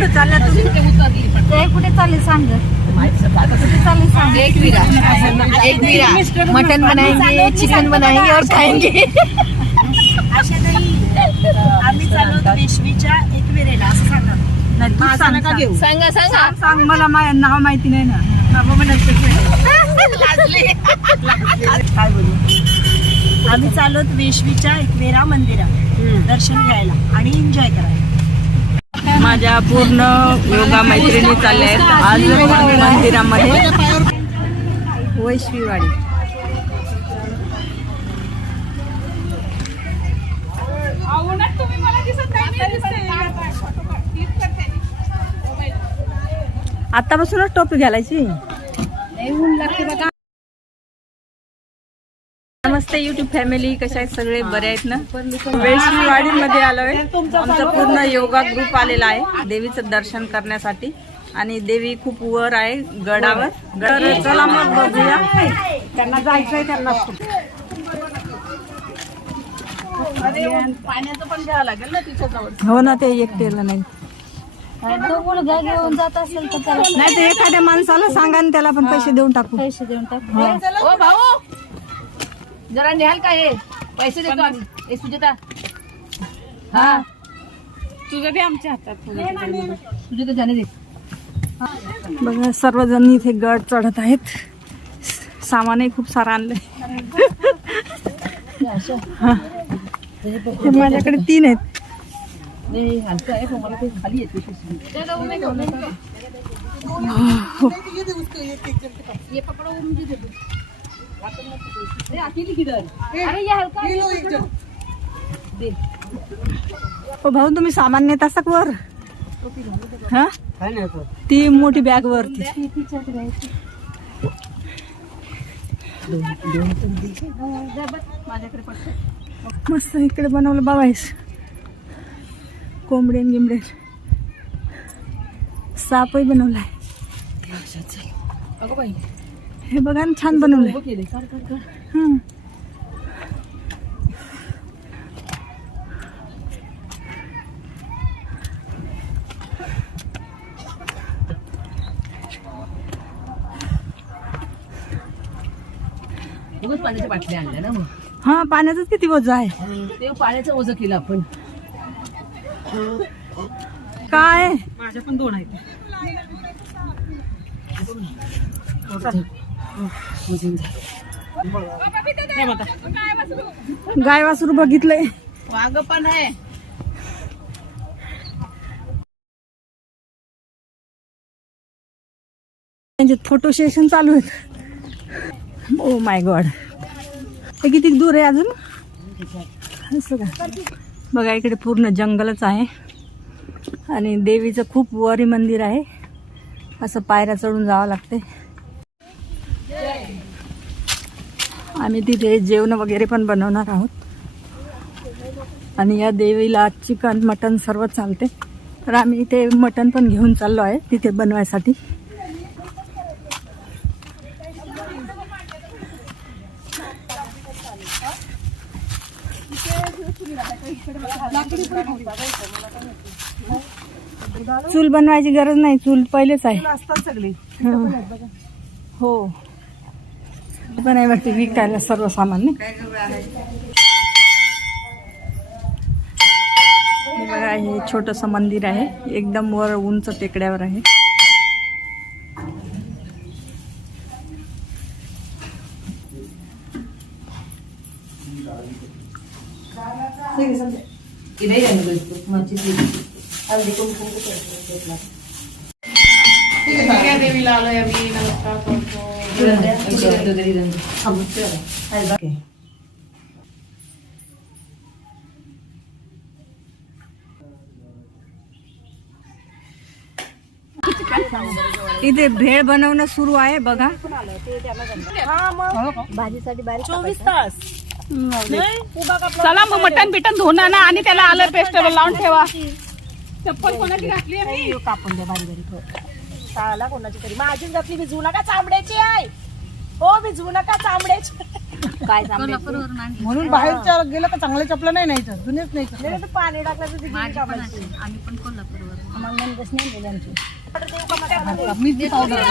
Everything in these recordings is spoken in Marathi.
कुठे चालल्या तुम्ही? ते कुठे चालले सांग. कुठे चालले सांग एक वीरा. एक वीरा. मटन बनाएंगे चिकन बनाएंगे और खाएंगे आम्ही चाललो पेशवीच्या असं सांगा. मला नाव माहिती नाही ना. काय बोलू? आम्ही चाललो होतो वेशवीच्या एकवेरा मंदिरात. दर्शन घ्यायला आणि एन्जॉय करायला. माझ्या पूर्ण योगा मैत्रिणी चालल्या आहेत. आज मंदिरामध्ये वैश्वीवाडी. आतापासूनच टोपी घालायची? नमस्ते युट्यूब फॅमिली कशा आहेत सगळे? बरे आहेत ना? वेशवीवाडी मध्ये आलोय. आमचा पूर्ण योगा ग्रुप आलेला आहे देवीचं दर्शन करण्यासाठी. आणि देवी खूप वर आहे गडावर. गड चला मग बघूया. त्यांना जायचंय त्यांना. पाण्याचं पण घ्यावं लागेल ना तिच्या जवळ हो ना ते एकटेला नाही. तो मुलगा घेऊन जात असेल तर नाही एखाद्या माणसाला सांगा आणि त्याला पण पैसे देऊन टाकू. पैसे देऊन टाक. ओ भाऊ. जरा न्याल का हे? पैसे देतो आम्ही. हे सुजाता. हा. तुझं बी आमच्या हातात सुजाता जाणे दे. बघा सर्वजण इथे गड चढत आहेत. सामानही खूप सारं आणलंय. माझ्याकडे तीन आहेत. खाली हो भाऊ तुम्ही सामान नेत असता वर? हा? ती मोठी बॅग वरती. मस्त इकडे बनवलं बाबाईस कोंबडेन गिंबडे. सापही बनवलाय. अगं बाई हे बघा ना छान कर हं. उगाच पाण्याच्या बाटल्या आणल्या ना मग. हा पाण्याचंच किती वज आहे. ते पाण्याचं ओझं केलं आपण. काय? माझ्या पण दोन आहेत. गाय वासरू बघितलंय. वांग पण आहे. फोटो सेशन चालू आहेत. ओ माय गॉड हे किती दूर आहे अजून? असं का? बघा इकडे पूर्ण जंगलच आहे. आणि देवीचं खूप वरी मंदिर आहे. असं पायऱ्या चढून जावं लागते आम्ही तिथे जेवण वगैरे पण बनवणार आहोत. आणि या देवीला चिकन मटन सर्व चालते. तर आम्ही इथे मटन पण घेऊन चाललो आहे तिथे बनवायसाठी. चूल बनवायची गरज नाही. चूल पहिलेच आहे. सगळे. हं. पण आहे वाटते विकायला सर्व सामान नाही हे बघा हे छोटस मंदिर आहे. एकदम वर उंच टेकड्यावर आहे देवीला आलोय आम्ही. नमस्कार. इथे भेळ बनवणं सुरू आहे बघा. भाजीसाठी बारीक चोवीस तास. चला मग मटन बिटन धुवून आणा आणि त्याला आलं पेस्ट लावून ठेवा. चप्पल कोणाची घातली आहे? कापून द्या बारी बारी शाळाला कोणाची तरी. माझीच घातली भिजवू नका चांबड्याची आहे. हो भिजवू नका चांबड्याची काय कोल्हापूरवरून आणली. म्हणून बाहेरच्या गेलं का चांगल्या चपला नाही नाही जुनेच नाही नाही तर पाणी टाकलं तर ती गेली माझी पण कामाची. असेल. आम्ही पण कोल्हापूरवरून. मग नंदच नाही दिली आमची. मी पावडर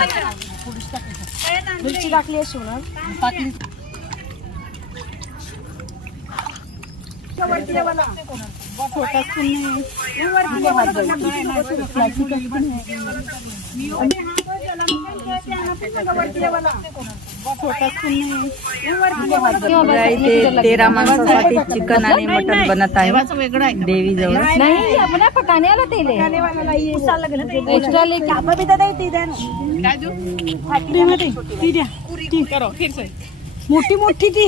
मिरची टाकली आहे सोनं टाकली. इथे तेरा माणसासाठी चिकन आणि मटन बनत आहे. देवी जवळ नाही आपण पटाण्याला तेल एक्स्ट्रा लेके. आपण बी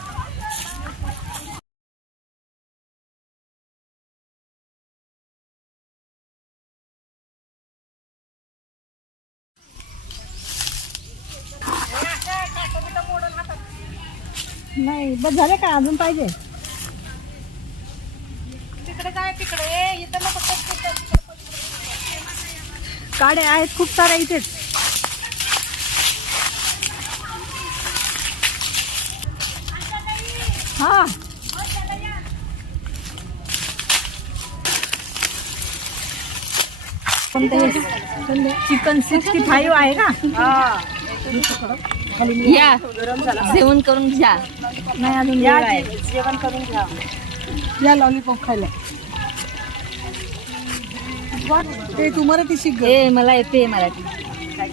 नाही बस झालं का? अजून पाहिजे. काडे आहेत खूप साऱ्या इथेच हा. चिकन सिक्स्टी फाईव्ह आहे का या. जेवण करून घ्या. नाही अजून या वेळ आहे. जेवण करून घ्या. या लॉलीपॉप खायला. ते ती शिक ए मला येते मराठी.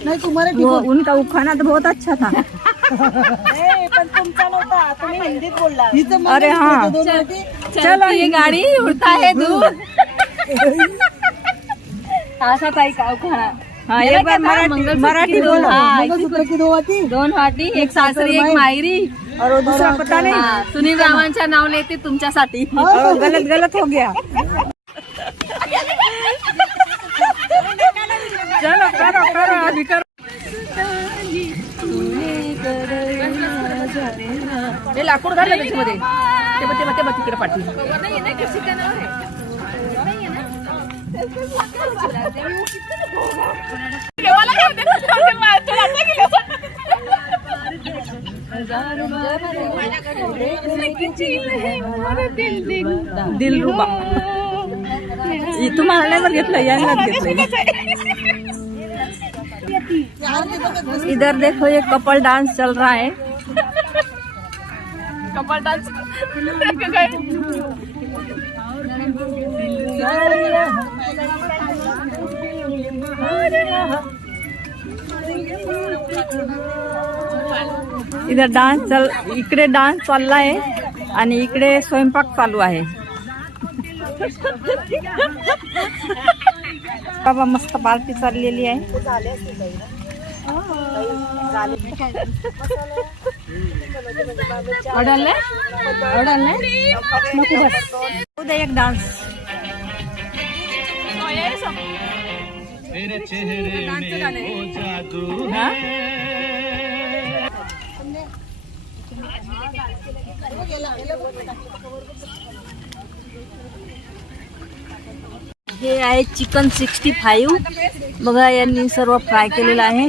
नाही ती वो बोल. उनका उखाना तो बहुत अच्छा था. पण तुमचा नव्हता. तुम्ही हिंदीत बोलला. ही तर मला अरे हा. दोन. चलो ये गाड़ी उड़ता है दूर. असा काही का उखाणा? हाँ एक बार? मराठी दोन. हात. मंगळसूत्र की दो वाटी? दोन वाटी एक सासरी एक मायरी. और दूसरा पता नहीं. हा, सुनील रावांच्या नाव लेते तुमच्यासाठी. और गलत गलत हो गया. चलो करो करो अभी करो. हे लाकूड त्याच्यामध्ये. ते बघ ते बघ ते बघ तिकडे पाठी. देवाला काय दिल रुबा तुम्हाला नाही बघितलं यांनाच घेतलं. इधर देखो ये कपल डांस चल रहा है. कपाळ डान्स इथं इधर डान्स चल इकडे डान्स चालला आहे आणि इकडे स्वयंपाक चालू आहे. बाबा मस्त पार्टी चाललेली आहे. उद्या एक डान्स हे। आहे चिकन सिक्स्टी फाईव्ह. बघा यांनी सर्व फ्राय केलेलं आहे.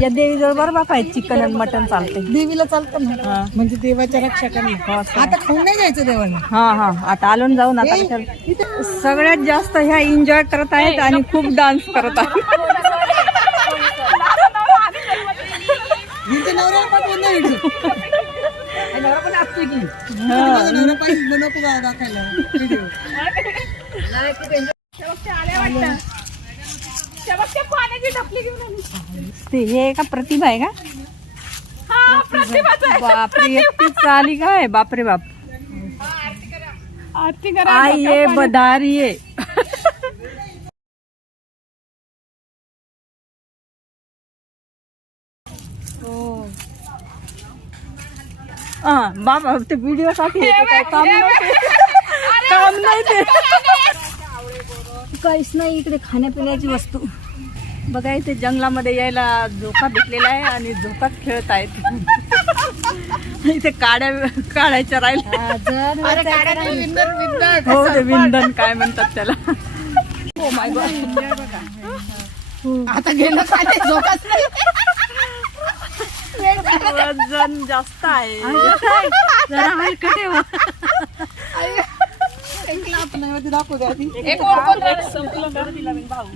या देवीजवळ बरं बापा आहे चिकन आणि मटन चालते देवीला चालतं ना? म्हणजे देवाच्या रक्षकांनी. आता खाऊन नाही जायचं देवाला? हा हा. आता आलो ना जाऊन आता कशाला? सगळ्यात जास्त ह्या एन्जॉय करत आहेत आणि खूप डान्स करत आहेत. हिंच्या नवऱ्याला पाठवून नाही व्हिडिओ नवरा पण असतोय की. माझा नवरा पाहिजे बनवतो बा दाखवायला व्हिडिओ हे का प्रतिभा आहे का? हा बापरे काय बाप. आरती करा. आई ये बधारी हा. बाबा ते व्हिडिओ साठी काम नाही ते. काहीच नाही इकडे खाण्यापिण्याची वस्तू. बघा इथे जंगलामध्ये यायला झोका भेटलेला आहे आणि झोकात खेळत आहेत. इथे काड्या काढायच्या राहिल्या. हो ते विंधन काय म्हणतात त्याला. हो माय आता गेलं झोकाच नाही. वजन जास्त आहे.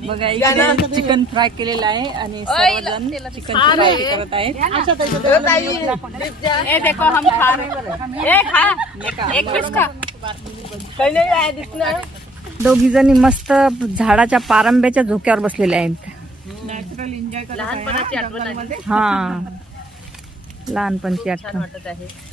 बघा इकडे चिकन फ्राय केलेलं आहे आणि सर्वजण चिकन फ्राय करत आहेत. ए देखो हम खा रहे ए खा. एक पीस खा. दोघी जणी मस्त झाडाच्या पारंब्याच्या झोक्यावर बसलेल्या आहेत. लहानपणाची आठवण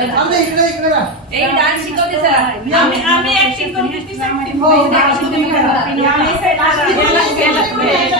आली. हा लहानपणची आठवण आमच्या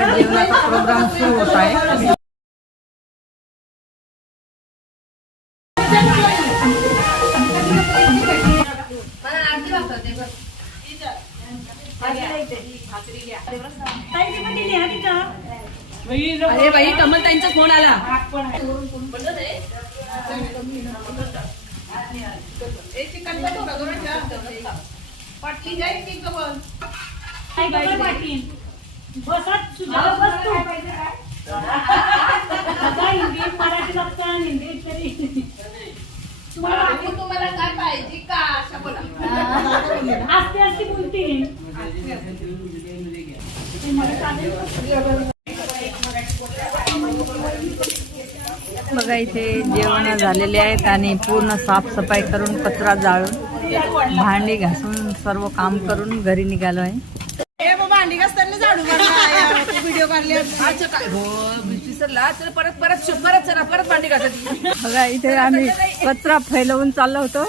बघा. जेवणाचा प्रोग्राम सुरू होत आहे अरे बाई कमल ताईंचा फोन आला तुम्हाला काय पाहिजे का? अशा बोला. बघा इथे जेवण झालेले आहेत आणि पूर्ण साफसफाई करून कचरा जाळून भांडी घासून सर्व काम करून घरी निघालो आहे. झाडू व्हिडिओ काढले अच्छा काय? हो विसरला तर परत परत परत चला परत भांडी घासायची बघा इथे आम्ही कचरा फैलवून चाललो होतो.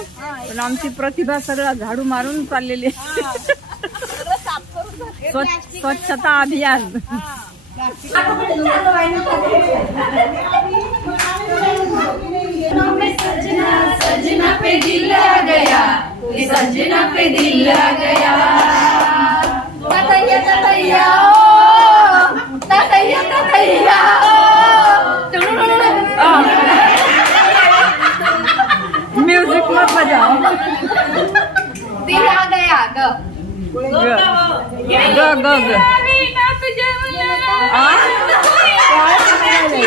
पण आमची प्रतिभा सगळा झाडू मारून चाललेली आहे. स्वच्छ- स्वच्छता अभियान. सजना पे दिल आ गया. सजना पे दिल आ गया. ततैया ओ ततैया ततैया म्युझिक मत बजाओ दिल आ गया ग ग ग ग आ? क क क हिंदी का बोलो को कबूतर जा जा जा कबूतर जा जा जा पहली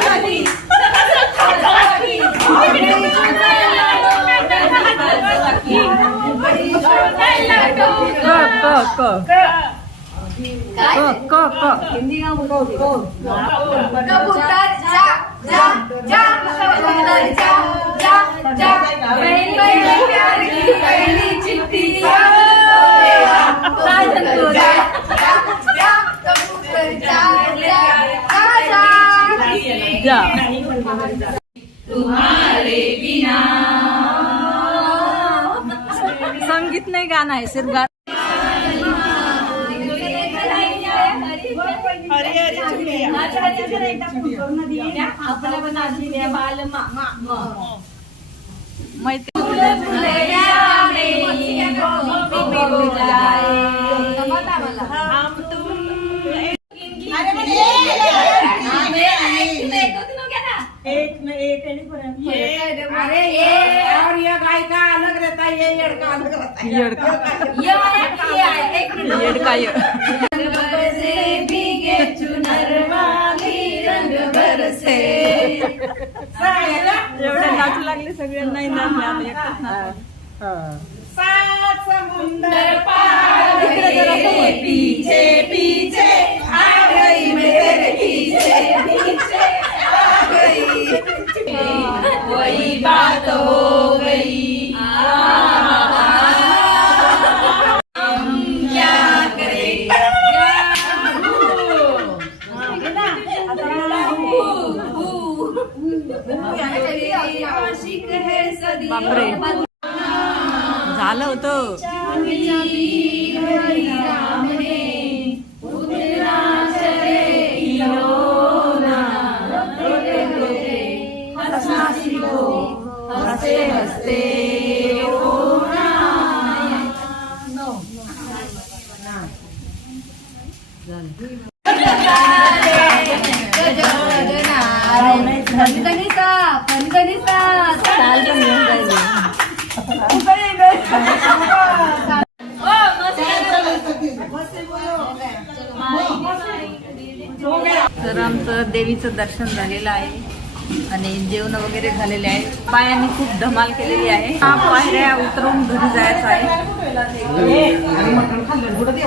पहली प्यार की पहली चिट्ठी काय सांगतो जा. तुम्हारे बिना कबूतर नाही गाणं आहे सिर्फ गाणं एक न एक आणि अरे ये और ये गाय येडका ये वाला ये है एक मिनट। येडका ये। बरसे भीगे चुनर वाली रंग बरसे। एवढे नाचू लागले सगळे नाही नाचले आता एकटाच नाचले. फणकणीचा फणकणीचा चाल पण घेऊन तर आमचं देवीचं दर्शन झालेलं आहे. आणि जेवण वगैरे झालेले आहे. पायाने खूप धमाल केलेली आहे. हा पायऱ्या उतरून घरी जायचं आहे.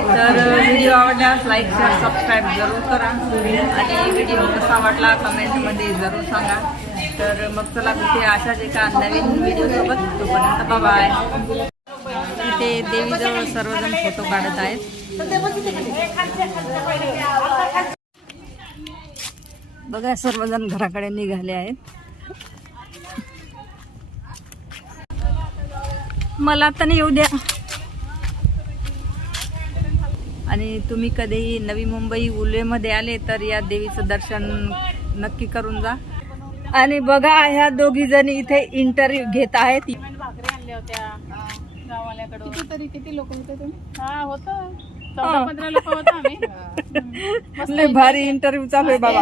तर व्हिडिओ आवडल्यास लाईक शेअर सबस्क्राईब जरूर करा. आणि व्हिडिओ कसा वाटला कमेंटमध्ये जरूर सांगा. तर मग चला तिथे अशाच एका नवीन व्हिडिओसोबत तोपर्यंत बाय इथे देवीजवळ सर्वजण फोटो काढत आहेत. बघा सर्वजण घराकडे निघाले आहेत. मला तर नाही येऊ द्या. आणि तुम्ही कधीही नवी मुंबई उल्वेमध्ये आले तर या देवीचं दर्शन नक्की करून जा. आणि बघा ह्या दोघी जणी इथे इंटरव्ह्यू घेत आहेत. भाकरी आणल्या होत्या गाववाल्याकडून किती लोक होते तुम्ही? हा होतं. चौदा पंधरा लोक होतो आम्ही. लय भारी इंटरव्ह्यू चालू आहे बाबा.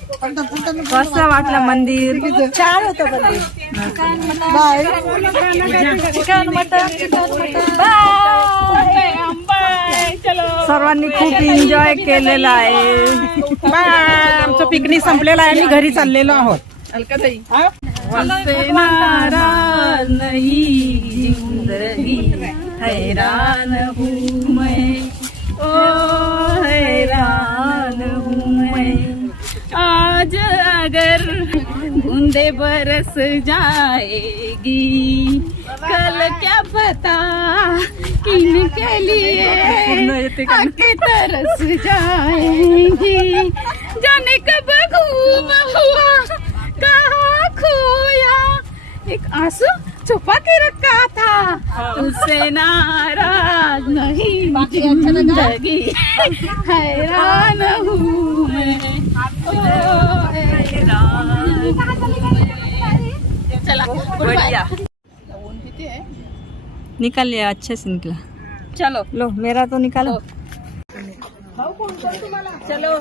कसं वाटलं मंदिर. छान होतं मंदिर bye. Chicken mutton chicken mutton bye. चलो सर्वांनी खूप एन्जॉय केलेला आहे. आमचं पिकनिक संपलेला आहे. आम्ही घरी चाललेलो आहोत. जिंदगी. हैरान हूँ मैं. ओ हैरान हूँ मैं आज अगर बूंदे बरस जाएगी कल क्या पता किन के लिए का? आँखें तरस जाएगी। जाने कब घूम हुआ कहाँ खोया। एक आँसू छुपा के रखा था उससे नाराज़ नहीं ज़िंदगी हैरान हूँ मैं। निकाल लिया अच्छे से निकला. चलो. लो मेरा तो निकालो. चलो.